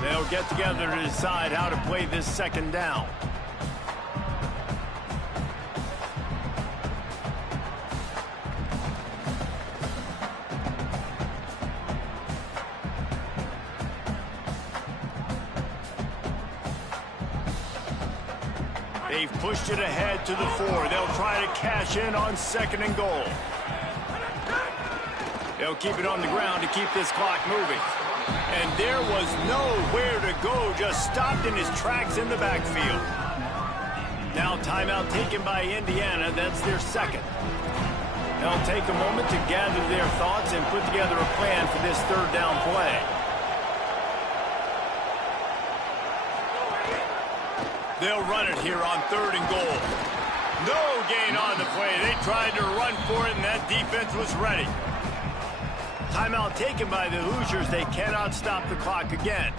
They'll get together to decide how to play this 2nd down. They've pushed it ahead to the 4. They'll try to cash in on 2nd and goal. They'll keep it on the ground to keep this clock moving. And there was nowhere to go, just stopped in his tracks in the backfield. Now timeout taken by Indiana. That's their 2nd. They'll take a moment to gather their thoughts and put together a plan for this 3rd down play. They'll run it here on 3rd and goal. No gain on the play. They tried to run for it, and that defense was ready. Timeout taken by the Hoosiers. They cannot stop the clock again.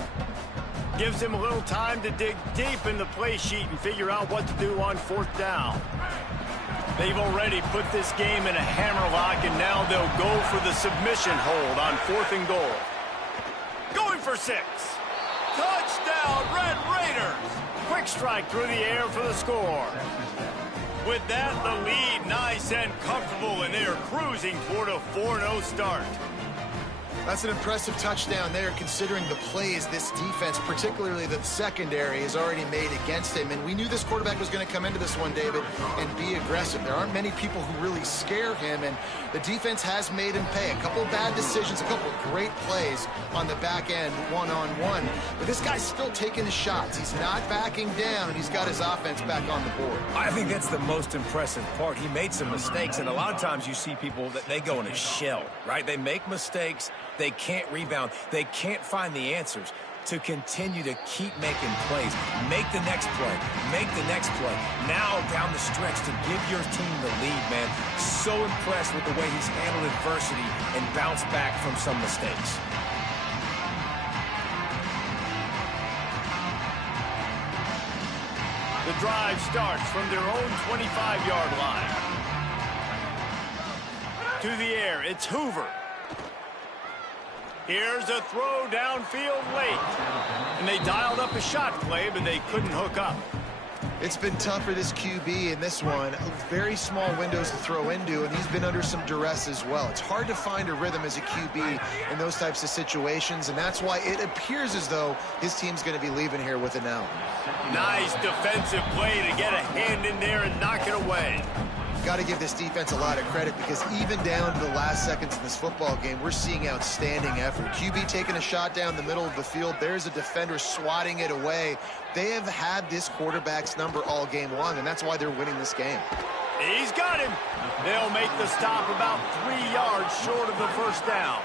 Gives them a little time to dig deep in the play sheet and figure out what to do on 4th down. They've already put this game in a hammerlock, and now they'll go for the submission hold on 4th and goal. Going for 6. Touchdown, Red Raiders! Quick strike through the air for the score. With that, the lead nice and comfortable, and they are cruising toward a 4-0 start. That's an impressive touchdown there, considering the plays this defense, particularly the secondary, has already made against him. And we knew this quarterback was going to come into this one, David, and be aggressive. There aren't many people who really scare him, and the defense has made him pay. A couple of bad decisions, a couple of great plays on the back end, one-on-one. But this guy's still taking his shots. He's not backing down, and he's got his offense back on the board. I think that's the most impressive part. He made some mistakes, and a lot of times you see people that they go in a shell, right? They make mistakes. They can't rebound. They can't find the answers. To continue to keep making plays, make the next play, make the next play. Now down the stretch to give your team the lead, man. So impressed with the way he's handled adversity and bounced back from some mistakes. The drive starts from their own 25-yard line. To the air, it's Hoover. Here's a throw downfield late. And they dialed up a shot play, but they couldn't hook up. It's been tough for this QB in this one. Very small windows to throw into, and he's been under some duress as well. It's hard to find a rhythm as a QB in those types of situations, and that's why it appears as though his team's going to be leaving here with an L. Nice defensive play to get a hand in there and knock it away. Got to give this defense a lot of credit because even down to the last seconds of this football game, we're seeing outstanding effort. QB taking a shot down the middle of the field. There's a defender swatting it away. They have had this quarterback's number all game long, and that's why they're winning this game. He's got him. They'll make the stop about 3 yards short of the first down.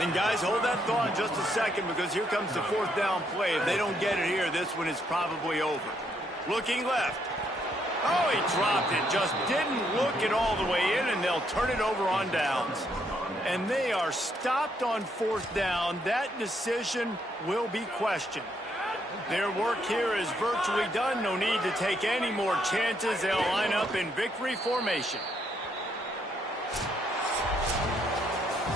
And guys, hold that thought just a second because here comes the fourth down play. If they don't get it here, this one is probably over. Looking left. Oh, he dropped it. Just didn't look it all the way in, and they'll turn it over on downs. And they are stopped on fourth down. That decision will be questioned. Their work here is virtually done. No need to take any more chances. They'll line up in victory formation.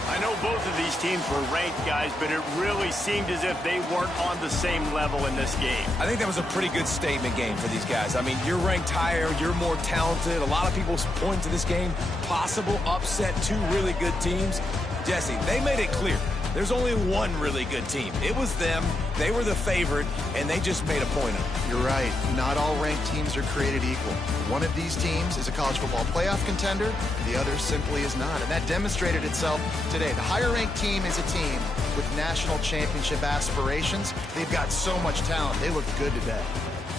I know both of these teams were ranked, guys, but it really seemed as if they weren't on the same level in this game. I think that was a pretty good statement game for these guys. I mean, you're ranked higher, you're more talented. A lot of people point to this game, possible upset, two really good teams. Jesse, they made it clear. There's only one really good team. It was them. They were the favorite, and they just made a point of it. You're right. Not all ranked teams are created equal. One of these teams is a college football playoff contender. The other simply is not, and that demonstrated itself today. The higher-ranked team is a team with national championship aspirations. They've got so much talent. They look good today.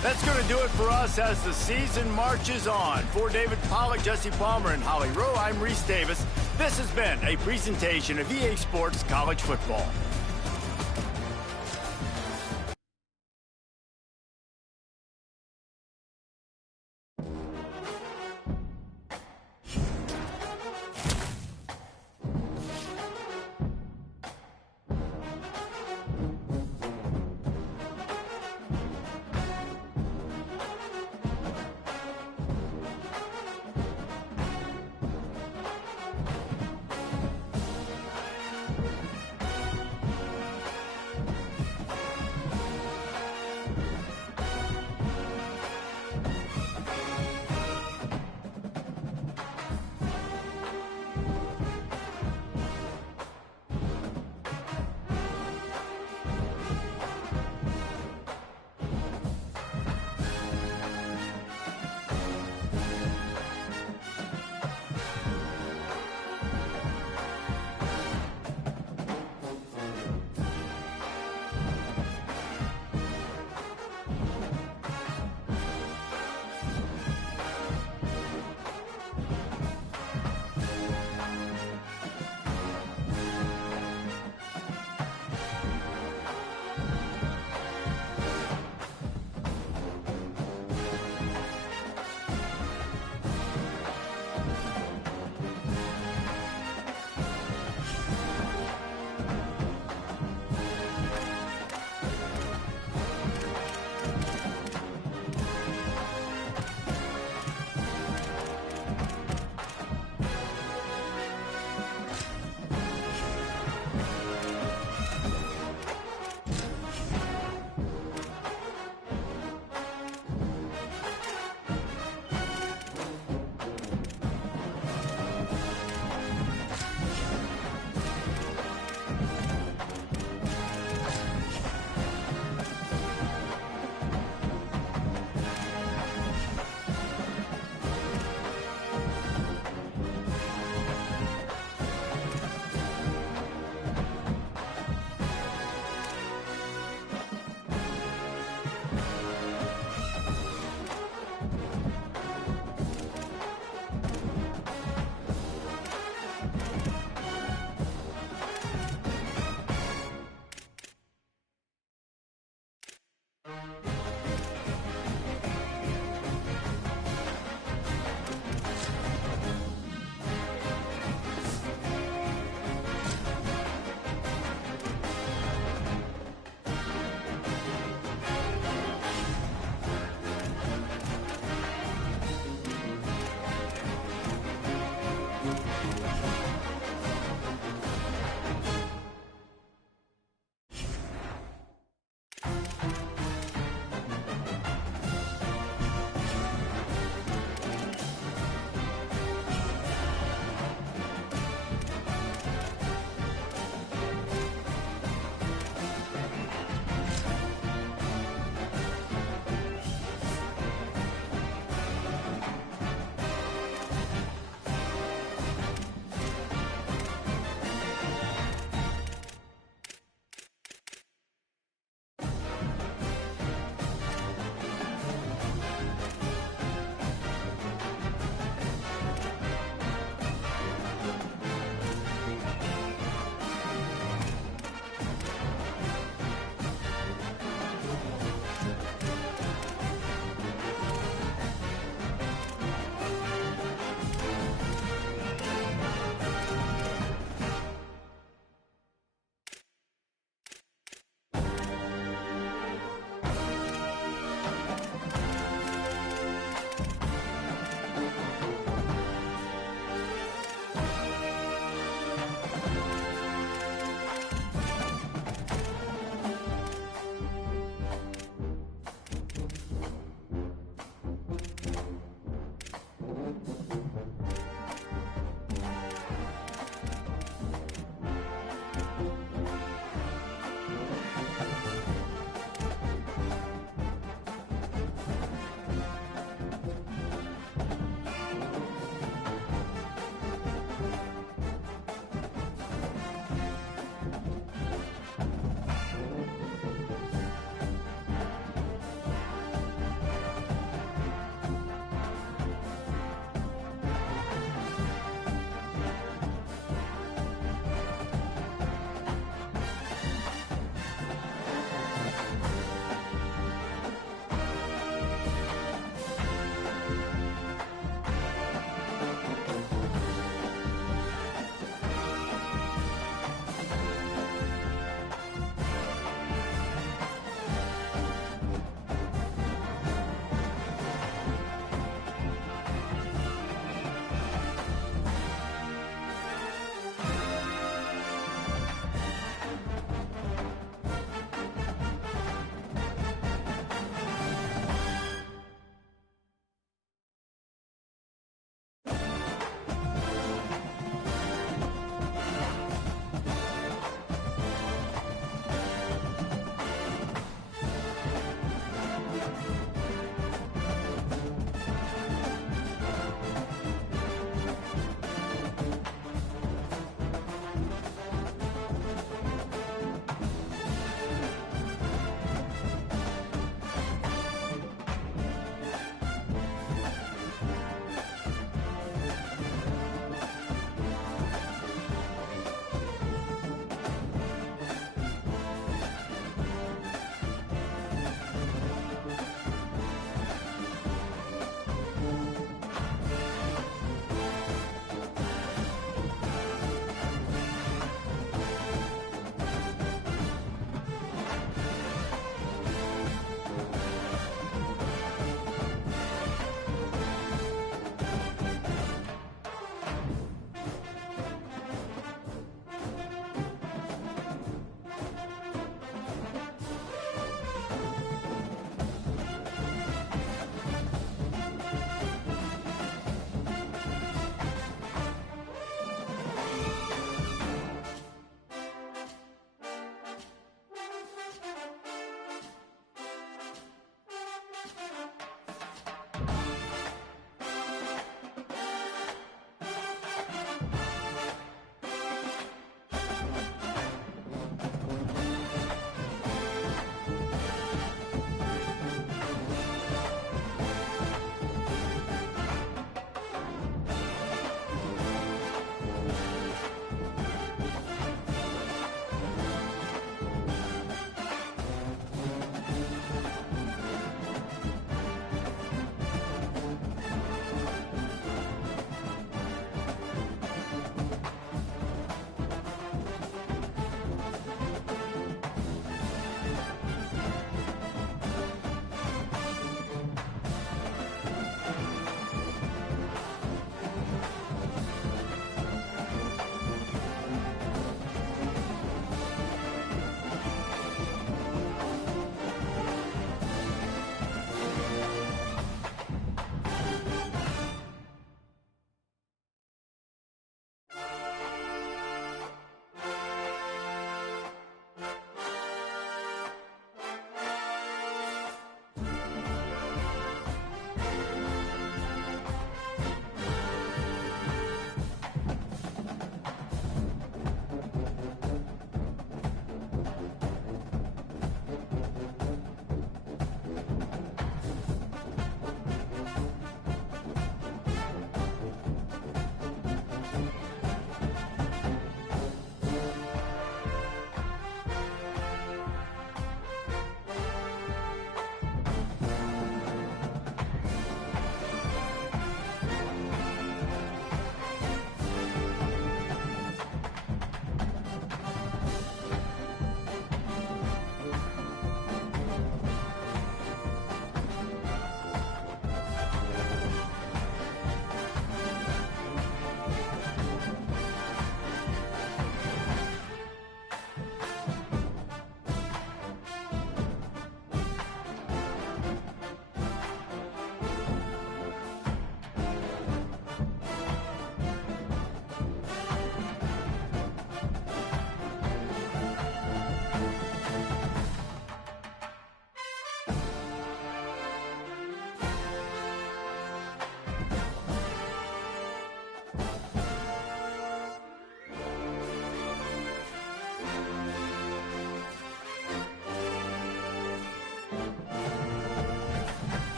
That's going to do it for us as the season marches on. For David Pollack, Jesse Palmer, and Holly Rowe, I'm Reese Davis. This has been a presentation of EA Sports College Football.